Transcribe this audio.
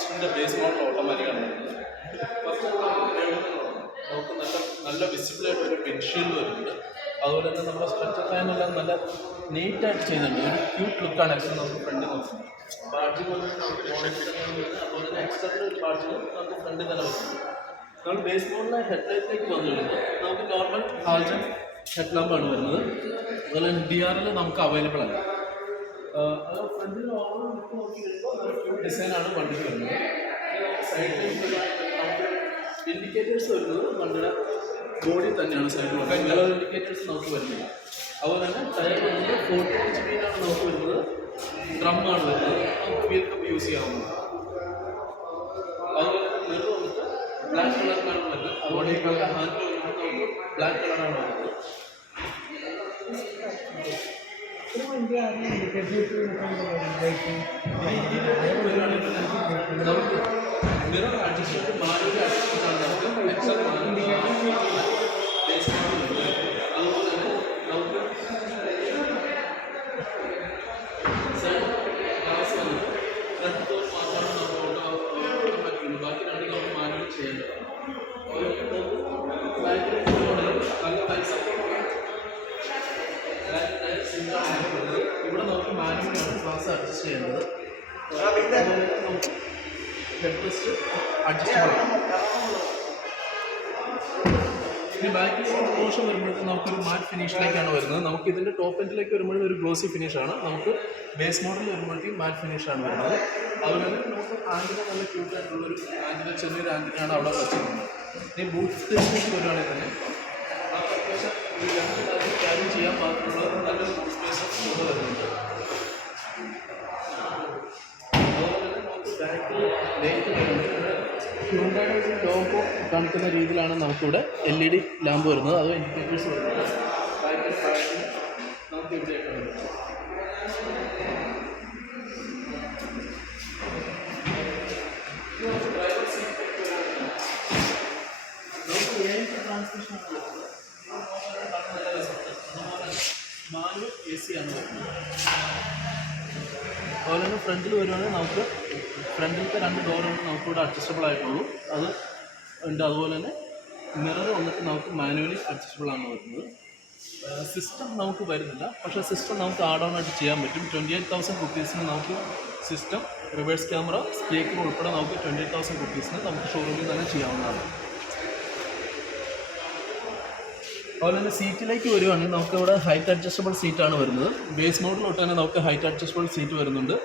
അഡ്ജസ്റ്ററിൻ്റെ base model ഓട്ടോമാറ്റിക്കാണ് വരുന്നത്. First നമുക്ക് നല്ല വിസിബിളായിട്ട് ഒരു വിൻഷീൽഡ് വരുന്നുണ്ട്. അതുപോലെ തന്നെ നമ്മുടെ സ്ട്രക്ചർ ഫാനെല്ലാം നല്ല നീറ്റായിട്ട് ചെയ്യുന്നുണ്ട്. ഒരു ക്യൂട്ട് ലുക്കാണ് ആക്ച്വലി നമുക്ക് ഫ്രണ്ട് നോക്കുന്നത്. ബാഡ്ജ് പോലെ അതുപോലെ തന്നെ എക്സ്റ്ററിൻ്റെ ഒരു ബാഡ്ജ് നമുക്ക് ഫ്രണ്ടിൽ തന്നെ വരുന്നുണ്ട്. നമ്മൾ ബേസ് മോഡലിലെ ഹെഡ്ലൈറ്റിലേക്ക് വന്നു കഴിഞ്ഞാൽ നമുക്ക് നോർമൽ ഹാൾജൻ ഹെഡ് ലാമ്പാണ് വരുന്നത്. അതുപോലെ തന്നെ DRL നമുക്ക് അവൈലബിൾ അല്ല. അത് ഫ്രണ്ടിൽ ഓവർ ലുക്ക് നോക്കി കഴിയുമ്പോൾ ക്യൂട്ട് ഡിസൈനാണ് വണ്ടിക്ക് വരുന്നത്. സൈഡിലേക്ക് നമുക്ക് ഇൻഡിക്കേറ്റേഴ്സ് വരുന്നത് വണ്ടിയുടെ ബോഡി തന്നെയാണ് സൈഡിൽ വരുന്നത്. വേറെ ഇൻഡിക്കേറ്റേഴ്സ് നമുക്ക് വരുന്നില്ല. അതുപോലെ തന്നെ ടയർ വരുന്നത് 40 HP നമുക്ക് വരുന്നത്. ഡ്രമ്മാണ് വരുന്നത്. നമുക്ക് വീൽ കപ്പ് യൂസ് ചെയ്യാവുന്നത്. അതുപോലെ തന്നെ മിറർ വന്നിട്ട് ബ്ലാക്ക് കളറിലാണ് വരുന്നത്. അതുപോലെ ഹാൻഡിൽ വന്നിട്ട് നമുക്ക് ബ്ലാക്ക് കളറാണ് വരുന്നത്. നമുക്ക് മിറർ അഡ്ജസ്റ്റ്മെന്റ് മാനുവൽ അഡ്ജസ്റ്റ്മെന്റ് ആണ് നമുക്ക് എക്സെപ്റ്റ് അതുപോലെ തന്നെ നമുക്ക് ഗ്ലാസ് വന്നിട്ട് ഫ്രണ്ട് ഡോർ മാത്രമാണ് നമുക്ക് ഓട്ടോമാറ്റിക്കുള്ളൂ. ബാക്കി രണ്ട് നമുക്ക് മാനുവൽ ചെയ്യേണ്ടതാണ്. നല്ല പൈസ ഇവിടെ നമുക്ക് മാനുവലാണ് ഗ്ലാസ് അഡ്ജസ്റ്റ് ചെയ്യേണ്ടത്. നമുക്ക് ഹെഡ് റെസ്റ്റ് അഡ്ജസ്റ്റബിൾ ആണ്. ഇനി ബാക്കിൽ പോർഷൻ വരുമ്പോഴത്തേക്ക് നമുക്കൊരു മാറ്റ് ഫിനിഷിലേക്കാണ് വരുന്നത്. നമുക്ക് ഇതിൻ്റെ ടോപ്പ് എൻഡിലേക്ക് വരുമ്പോഴും ഒരു ഗ്ലോസി ഫിനിഷാണ്. നമുക്ക് ബേസ് മോഡൽ വരുമ്പോഴത്തേക്കും മാറ്റ് ഫിനിഷാണ് വരുന്നത്. അതുപോലെ തന്നെ നമുക്ക് ആൻറ്റിന നല്ല ക്യൂട്ടായിട്ടുള്ളൊരു ആൻറ്റിന, ചെറിയൊരു ആൻറ്റിനാണ് അവിടെ വെച്ചിരിക്കുന്നത്. ഇനി ബൂട്ട് സ്പേസിലേക്ക് വരുവാണെങ്കിൽ തന്നെ അത്യാവശ്യം ക്യാരി ചെയ്യാൻ മാത്രമുള്ള നല്ലൊരു ബൂട്ട് സ്പേസ് ഇവിടെ വരുന്നുണ്ട്. അതുപോലെ തന്നെ നമുക്ക് ബാക്കിൽ ലൈറ്റ് വരുന്നത് ഹ്യുണ്ടായുടെ ഒരു ലോഗോ കാണിക്കുന്ന രീതിയിലാണ് നമുക്കിവിടെ LED ലാമ്പ് വരുന്നത്. അതോ ഇൻഡിക്കേറ്റേഴ്സ് വരുന്നത്. ബാക്കിൽ പാക്കിന് നമുക്ക് ഇവിടെയായിട്ടാണ് വരുന്നത്. ഡ്രൈവർ സീറ്റ് നമുക്ക് ട്രാൻസ്മിഷനാണ് വരുന്നത്. നല്ല രസമുണ്ട്. അതുപോലെ മാനുവൽ AC ആണ് വരുന്നത്. അതുപോലെ തന്നെ ഫ്രണ്ടിൽ വരുവാണെങ്കിൽ നമുക്ക് ഫ്രണ്ടിലത്തെ 2 ഡോറാണ് നമുക്കിവിടെ അഡ്ജസ്റ്റബിൾ ആയിട്ടുള്ളൂ. അത് ഉണ്ട്. അതുപോലെ തന്നെ മിറർ വന്നിട്ട് നമുക്ക് മാനുവലി അഡ്ജസ്റ്റബിൾ ആണ് വരുന്നത്. സിസ്റ്റം നമുക്ക് വരുന്നില്ല. പക്ഷേ സിസ്റ്റം നമുക്ക് ആഡ് ഓൺ ആയിട്ട് ചെയ്യാൻ പറ്റും. 28,000 റുപ്പീസിന് നമുക്ക് സിസ്റ്റം, റിവേഴ്സ് ക്യാമറ, സ്പീക്കർ ഉൾപ്പെടെ നമുക്ക് 28,000 റുപ്പീസിന് നമുക്ക് ഷോറൂമിൽ തന്നെ ചെയ്യാവുന്നതാണ്. അതുപോലെ തന്നെ സീറ്റിലേക്ക് വരുവാണെങ്കിൽ നമുക്കിവിടെ ഹൈറ്റ് അഡ്ജസ്റ്റബിൾ സീറ്റാണ് വരുന്നത്. ബേസ് മോഡൽ തൊട്ട് തന്നെ നമുക്ക് ഹൈറ്റ് അഡ്ജസ്റ്റബിൾ സീറ്റ് വരുന്നുണ്ട്.